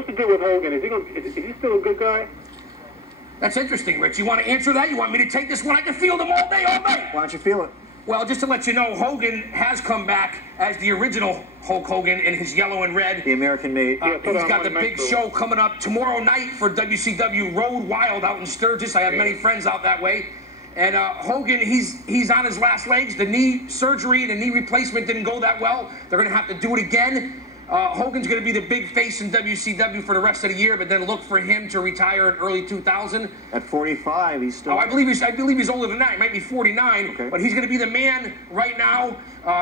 What's the deal with Hogan? Is he still a good guy? That's interesting, Rich. You want to answer that? You want me to take this one? I can field them all day, all night. Why don't you feel it? Well, just to let you know, Hogan has come back as the original Hulk Hogan in his yellow and red. The American-made. He's got the big show coming up tomorrow night for WCW Road Wild out in Sturgis. I have many friends out that way. And Hogan, he's on his last legs. The knee surgery, the knee replacement didn't go that well. They're going to have to do it again. Hogan's going to be the big face in WCW for the rest of the year, but then look for him to retire in early 2000. At 45, he's still... I believe he's older than that. He might be 49, okay. But he's going to be the man right now.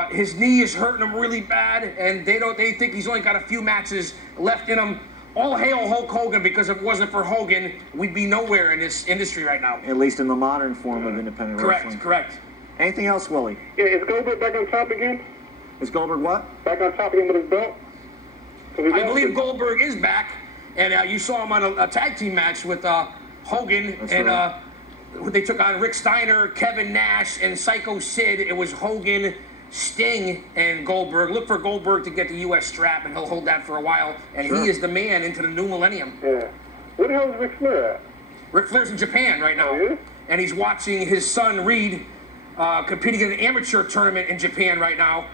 His knee is hurting him really bad, and they think he's only got a few matches left in him. All hail Hulk Hogan, because if it wasn't for Hogan, we'd be nowhere in this industry right now. At least in the modern form of independent wrestling. Correct. Anything else, Willie? Yeah, is Goldberg back on top again? Is Goldberg what? Back on top again with his belt? I believe Goldberg is back, and you saw him on a tag team match with Hogan, that's and right. They took on Rick Steiner, Kevin Nash, and Psycho Sid. It was Hogan, Sting, and Goldberg. Look for Goldberg to get the U.S. strap, and he'll hold that for a while, and he is the man into the new millennium. Yeah. Where the hell is Ric Flair at? Ric Flair's in Japan right now, and he's watching his son Reed competing in an amateur tournament in Japan right now.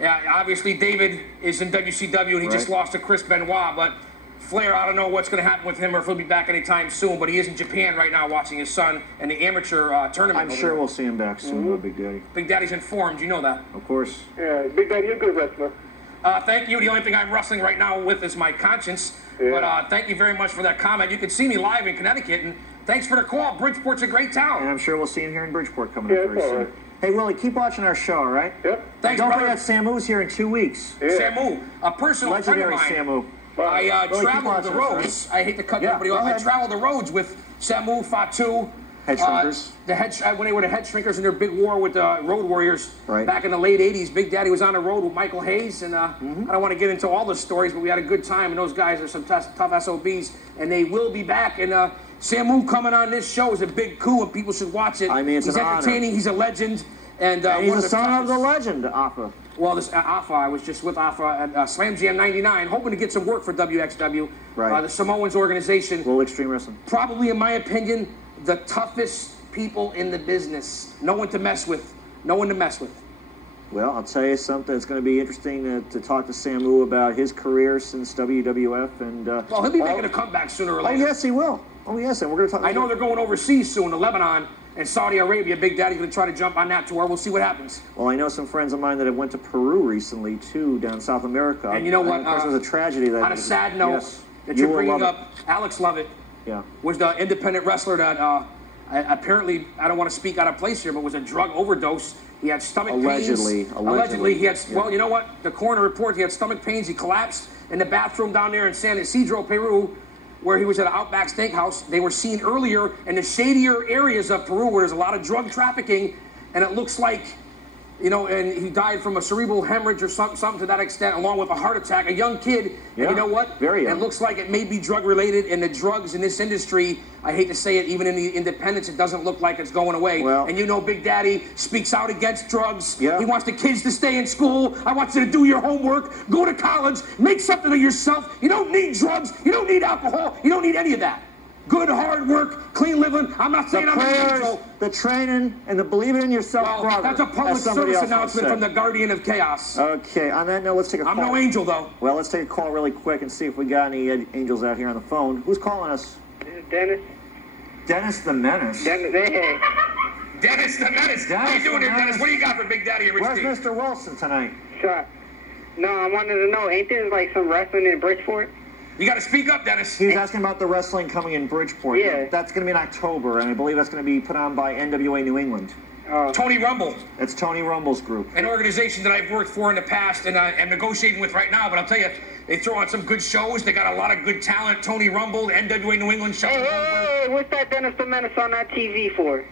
Obviously, David is in WCW, and he just lost to Chris Benoit. But Flair, I don't know what's going to happen with him or if he'll be back anytime soon. But he is in Japan right now watching his son in the amateur tournament. I'm sure we'll see him back soon, Big Daddy. Big Daddy's informed. You know that. Of course. Yeah, Big Daddy, you're a good wrestler. Thank you. The only thing I'm wrestling right now with is my conscience. Yeah. But thank you very much for that comment. You can see me live in Connecticut, and thanks for the call. Bridgeport's a great town. And I'm sure we'll see him here in Bridgeport coming up very soon. Hey, Willie, keep watching our show, all right? Yep. Thanks, Don't brother. forget Samu's here in 2 weeks. Yeah. Samu, a personal friend of mine. Samu. I traveled the roads. I hate to cut everybody off. I traveled the roads with Samu, Fatu. Head shrinkers. When they were the head shrinkers in their big war with the Road Warriors back in the late 80s, Big Daddy was on the road with Michael Hayes. And I don't want to get into all the stories, but we had a good time. And those guys are some tough SOBs. And they will be back. And Samu coming on this show is a big coup, and people should watch it. I mean, he's entertaining. He's a legend. And he's the son of the legend, Afa. Well, this Afa, I was just with Afa at Slamz TV 99, hoping to get some work for WXW, the Samoans organization. World Extreme Wrestling. Probably, in my opinion, the toughest people in the business. No one to mess with. No one to mess with. Well, I'll tell you something. It's going to be interesting to talk to Samu about his career since WWF. And well, he'll be making a comeback sooner or later. Oh, yes, he will. Oh, yes, and we're going to talk. I know they're going overseas soon to Lebanon and Saudi Arabia. Big Daddy's going to try to jump on that tour. We'll see what happens. Well, I know some friends of mine that have went to Peru recently, too, down in South America. And you know what? Of course, it was a tragedy. That on a sad note, that you're bringing up, Alex Lovett was the independent wrestler that apparently, I don't want to speak out of place here, but was a drug overdose. He had stomach pains. Allegedly. He had, well, you know what? The coroner reports he had stomach pains. He collapsed in the bathroom down there in San Isidro, Peru, where he was at an Outback Steakhouse. They were seen earlier in the shadier areas of Peru where there's a lot of drug trafficking, and it looks like, you know, and he died from a cerebral hemorrhage or something to that extent, along with a heart attack, a young kid. And you know what? Very young. It looks like it may be drug-related, and the drugs in this industry, I hate to say it, even in the independents, it doesn't look like it's going away. Well, and you know Big Daddy speaks out against drugs. Yeah. He wants the kids to stay in school. I want you to do your homework, go to college, make something of yourself. You don't need drugs. You don't need alcohol. You don't need any of that. Good, hard work, clean living. I'm not saying I'm an angel. The training and the believing in yourself, brother. That's a public service announcement from the Guardian of Chaos. Okay, on that note, let's take a call. I'm no angel, though. Well, let's take a call really quick and see if we got any angels out here on the phone. Who's calling us? This is Dennis. Dennis the Menace. Dennis, hey. Dennis the Menace. How you doing there, Dennis? What do you got for Big Daddy and Rich Where's D? Mr. Wilson tonight? Sure. No, I wanted to know, ain't there like some wrestling in Bridgeport? You got to speak up, Dennis. He was asking about the wrestling coming in Bridgeport. Yeah. That's going to be in October, and I believe that's going to be put on by NWA New England. Tony Rumble. It's Tony Rumble's group. An organization that I've worked for in the past and I'm negotiating with right now, but I'll tell you, they throw on some good shows. They got a lot of good talent. Tony Rumble, NWA New England show. Hey, what's that Dennis the Menace on that TV for?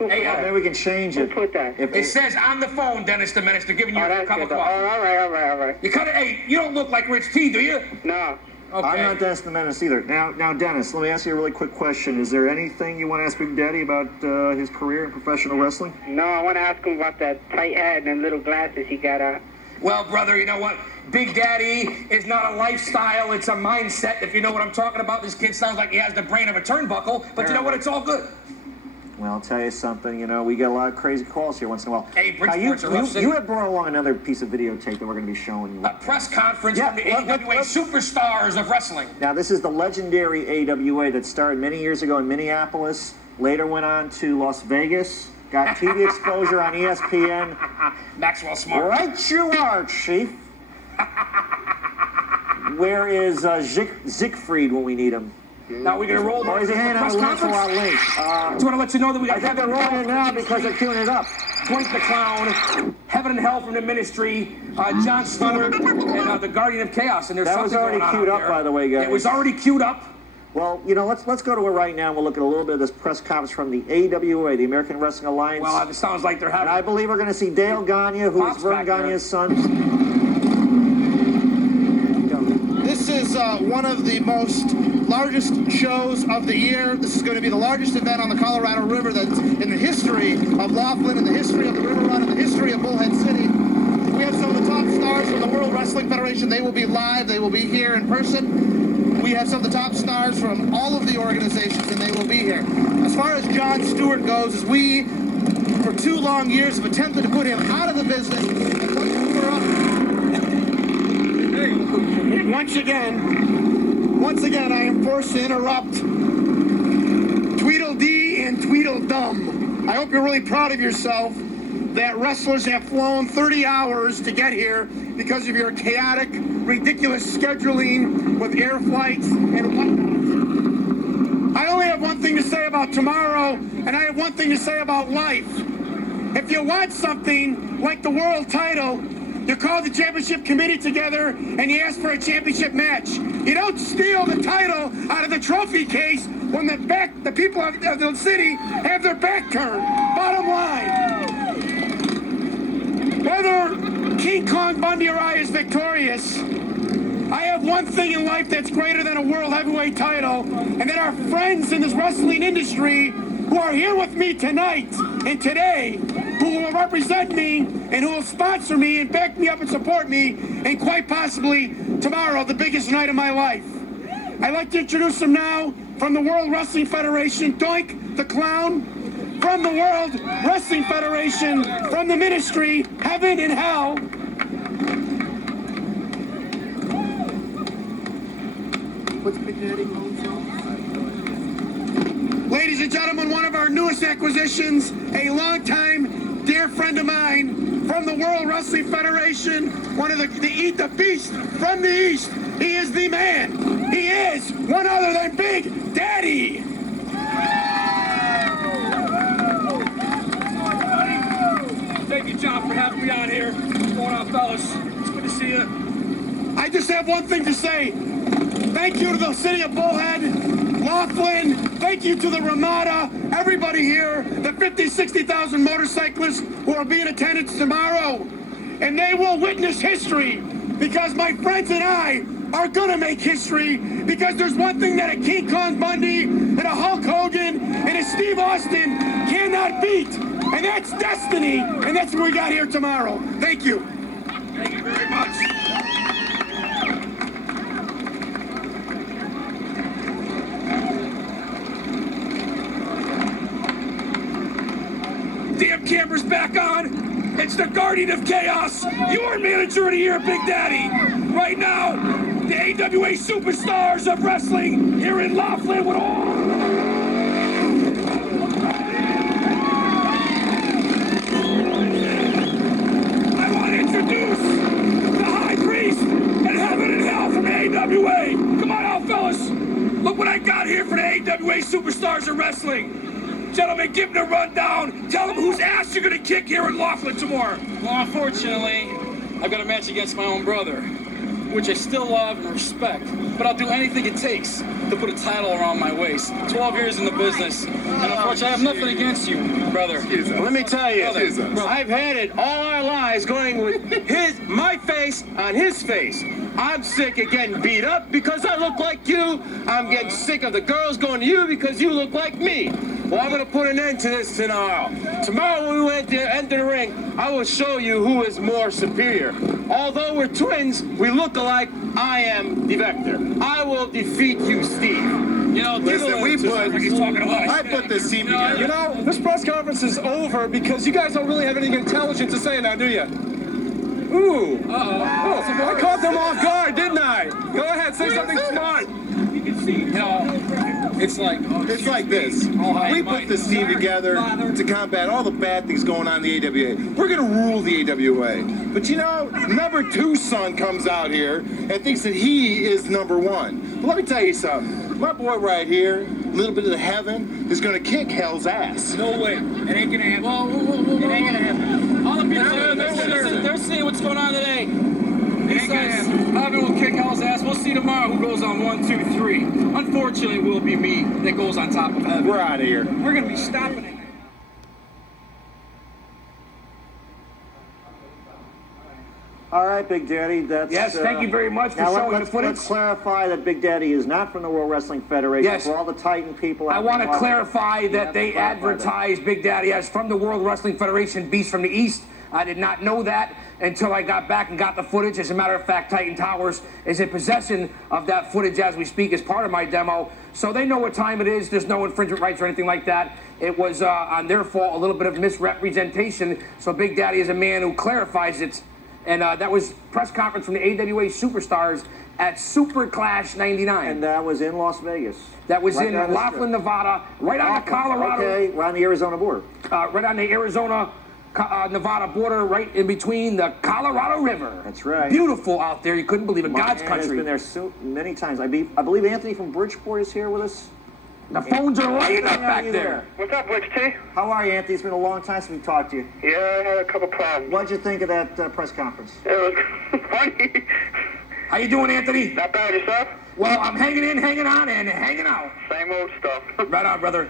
Hey, maybe we can change it. Who put that? It says on the phone, Dennis the Menace. They're giving you a cup of coffee. All right. You cut it. Hey, you don't look like Rich T, do you? No. Okay. I'm not Dennis the Menace either. Now, Dennis, let me ask you a really quick question. Is there anything you want to ask Big Daddy about his career in professional wrestling? No, I want to ask him about that tight hat and them little glasses he got on. Well, brother, you know what? Big Daddy is not a lifestyle, it's a mindset. If you know what I'm talking about, this kid sounds like he has the brain of a turnbuckle, but you know what? It's all good. Well, I'll tell you something, you know, we get a lot of crazy calls here once in a while. Hey, Bridgeport's a rough city. You have brought along another piece of videotape that we're going to be showing you. A press conference from the AWA Superstars of Wrestling. Now, this is the legendary AWA that started many years ago in Minneapolis, later went on to Las Vegas, got TV exposure on ESPN. Maxwell Smart. Right you are, Chief. Where is Siegfried when we need him? Now we're going to roll. Or is he hanging out with Link? I just want to let you know that we got. I think they're rolling it now because they're queuing it up. Blink the Clown, Heaven and Hell from the Ministry, Jon Stewart, and the Guardian of Chaos. And there's that was already queued up, by the way, guys. It was already queued up. Well, you know, let's go to it right now. We'll look at a little bit of this press conference from the AWA, the American Wrestling Alliance. Well, it sounds like they're having. And I believe we're going to see Dale Gagne, who is Vern Gagne's son. This is one of the largest shows of the year. This is going to be the largest event on the Colorado River that's in the history of Laughlin, in the history of the River Run, in the history of Bullhead City. We have some of the top stars from the World Wrestling Federation. They will be live. They will be here in person. We have some of the top stars from all of the organizations, and they will be here. As far as Jon Stewart goes, as we, for 2 long years, have attempted to put him out of the business and put him up. Once again, I am forced to interrupt Tweedledee and Tweedledum. I hope you're really proud of yourself that wrestlers have flown 30 hours to get here because of your chaotic, ridiculous scheduling with air flights and whatnot. I only have one thing to say about tomorrow, and I have one thing to say about life. If you want something like the world title, you call the championship committee together and you ask for a championship match. You don't steal the title out of the trophy case when the people of the city have their back turned. Bottom line. Whether King Kong Bundy or I is victorious, I have one thing in life that's greater than a world heavyweight title, and that our friends in this wrestling industry who are here with me tonight and today, who will represent me and who will sponsor me and back me up and support me, and quite possibly tomorrow, the biggest night of my life. I'd like to introduce them now from the World Wrestling Federation, Doink the Clown, from the World Wrestling Federation, from the Ministry, Heaven and Hell. What's Big Daddy? Ladies and gentlemen, one of our newest acquisitions, a longtime dear friend of mine from the World Wrestling Federation, one of the beast from the East. He is the man. He is one other than Big Daddy. Thank you, John, for having me on here. What's going on, fellas? It's good to see you. I just have one thing to say. Thank you to the city of Bullhead, Laughlin. Thank you to the Ramada, everybody here, the 50, 60,000 motorcyclists who will be in attendance tomorrow. And they will witness history, because my friends and I are going to make history, because there's one thing that a King Kong Bundy and a Hulk Hogan and a Steve Austin cannot beat, and that's destiny, and that's what we got here tomorrow. Thank you. Thank you very much. Damn camera's back on. It's the Guardian of Chaos, your manager of the year, Big Daddy. Right now, the AWA Superstars of Wrestling here in Laughlin with all. I want to introduce the High Priest and Heaven and Hell from AWA. Come on out, fellas. Look what I got here for the AWA Superstars of Wrestling. Gentlemen, give them a rundown. Tell them whose ass you're going to kick here in Laughlin tomorrow. Well, unfortunately, I've got a match against my own brother, which I still love and respect, but I'll do anything it takes to put a title around my waist. 12 years in the business, and unfortunately, I have nothing against you, brother. Let me tell you, I've had it all our lives going with my face on his face. I'm sick of getting beat up because I look like you. I'm getting sick of the girls going to you because you look like me. Well, I'm going to put an end to this tomorrow. Tomorrow when we enter the ring, I will show you who is more superior. All although we're twins, we look alike. I am the Vector. I will defeat you, Steve. You know, listen, I put this team together. You know, this press conference is over because you guys don't really have anything intelligent to say now, do you? Ooh. I caught them off guard, didn't I? Go ahead, say something smart. You can see, it's like this. We put this team together to combat all the bad things going on in the AWA. We're going to rule the AWA. But you know, number 2 son comes out here and thinks that he is number 1. But let me tell you something. My boy right here, a little bit of the heaven, is going to kick hell's ass. No way. It ain't going to happen. It ain't going to happen. All the people they're seeing what's going on today. He says, Ivan will kick hell's ass. We'll see tomorrow who goes on 1, 2, 3. Unfortunately, it will be me that goes on top of heaven. We're out of here. We're going to be stopping it. All right, Big Daddy. That's yes. Thank you very much for showing the footage. Let's clarify that Big Daddy is not from the World Wrestling Federation. Yes. For all the Titan people, I want to clarify that they advertise Big Daddy as from the World Wrestling Federation, Beast from the East. I did not know that until I got back and got the footage. As a matter of fact, Titan Towers is in possession of that footage as we speak as part of my demo. So they know what time it is. There's no infringement rights or anything like that. It was on their fault, a little bit of misrepresentation. So Big Daddy is a man who clarifies it. And that was press conference from the AWA Superstars at Super Clash 99. And that was in Las Vegas. That was in Laughlin, Nevada, right on the Colorado. Okay, right on the Arizona border. Right on the Arizona Nevada border, right in between the Colorado River. That's right. Beautiful out there. You couldn't believe it. God's country. Has been there so many times. I believe Anthony from Bridgeport is here with us. The phones are lighting up back there. What's up, Butch T? How are you, Anthony? It's been a long time since we talked to you. Yeah, I had a couple problems. What'd you think of that press conference? It was funny. How you doing, Anthony? Not bad, yourself? Well, I'm hanging in, hanging on, and hanging out. Same old stuff. Right on, brother.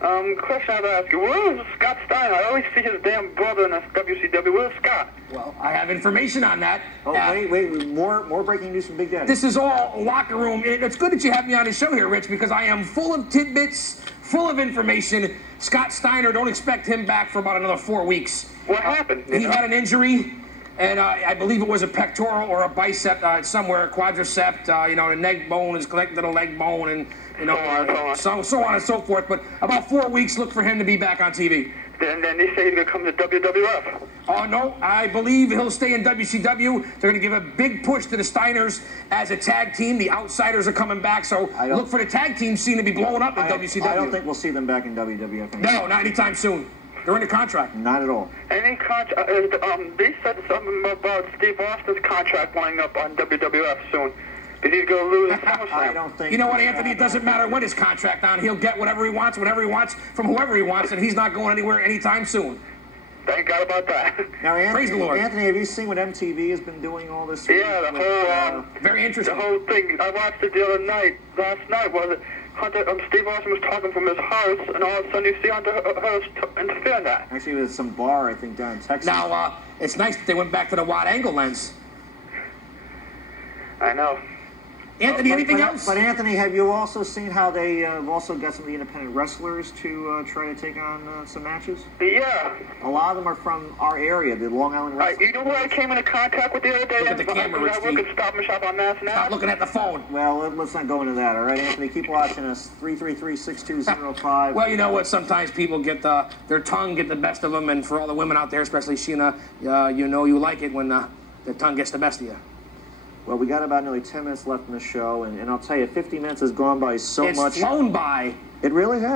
Question I have to ask you. Where is Scott Steiner? I always see his damn brother in WCW. Where's Scott? Well, I have information on that. Oh, wait. More breaking news from Big Daddy. This is all locker room. It's good that you have me on the show here, Rich, because I am full of tidbits, full of information. Scott Steiner, don't expect him back for about another 4 weeks. What happened? He had an injury, and I believe it was a pectoral or a bicep somewhere, a quadricep. The neck bone is connected to the leg bone, and so on and so forth. But about 4 weeks, look for him to be back on TV. Then they say he's going to come to WWF. Oh, no, I believe he'll stay in WCW. They're going to give a big push to the Steiners as a tag team. The Outsiders are coming back, so look for the tag team scene to be blowing up in WCW. I don't think we'll see them back in WWF anymore. No, not anytime soon. They're in a contract. Not at all. Any contract? They said something about Steve Austin's contract winding up on WWF soon. Is he going to lose SummerSlam? I don't think. You know what, Anthony? It doesn't matter when his contract on. He'll get whatever he wants, from whoever he wants, and he's not going anywhere anytime soon. Thank God about that. Now, Anthony, praise the Lord. Anthony, have you seen what MTV has been doing all this? Yeah, the whole very interesting. The whole thing. I watched it the other night. Last night was it? Steve Austin was talking from his house, and all of a sudden you see Hunter Hearst interfere in that. Actually, it was some bar, I think, down in Texas. Now, it's nice that they went back to the wide angle lens. I know. Anthony, anything else? But Anthony, have you also seen how they have also got some of the independent wrestlers to try to take on some matches? Yeah. A lot of them are from our area, the Long Island Wrestling. You know who I came into contact with the other day? Look at the camera, Rich. I work at Stop and Shop on Mass now. Stop looking at the phone. Well, let's not go into that, all right, Anthony? Keep watching us. 333-6205. Well, you know what? Sometimes people get their tongue get the best of them, and for all the women out there, especially Sheena, you like it when the tongue gets the best of you. Well, we got about nearly 10 minutes left in the show, and I'll tell you, 50 minutes has gone by so much. It's flown by. It really has.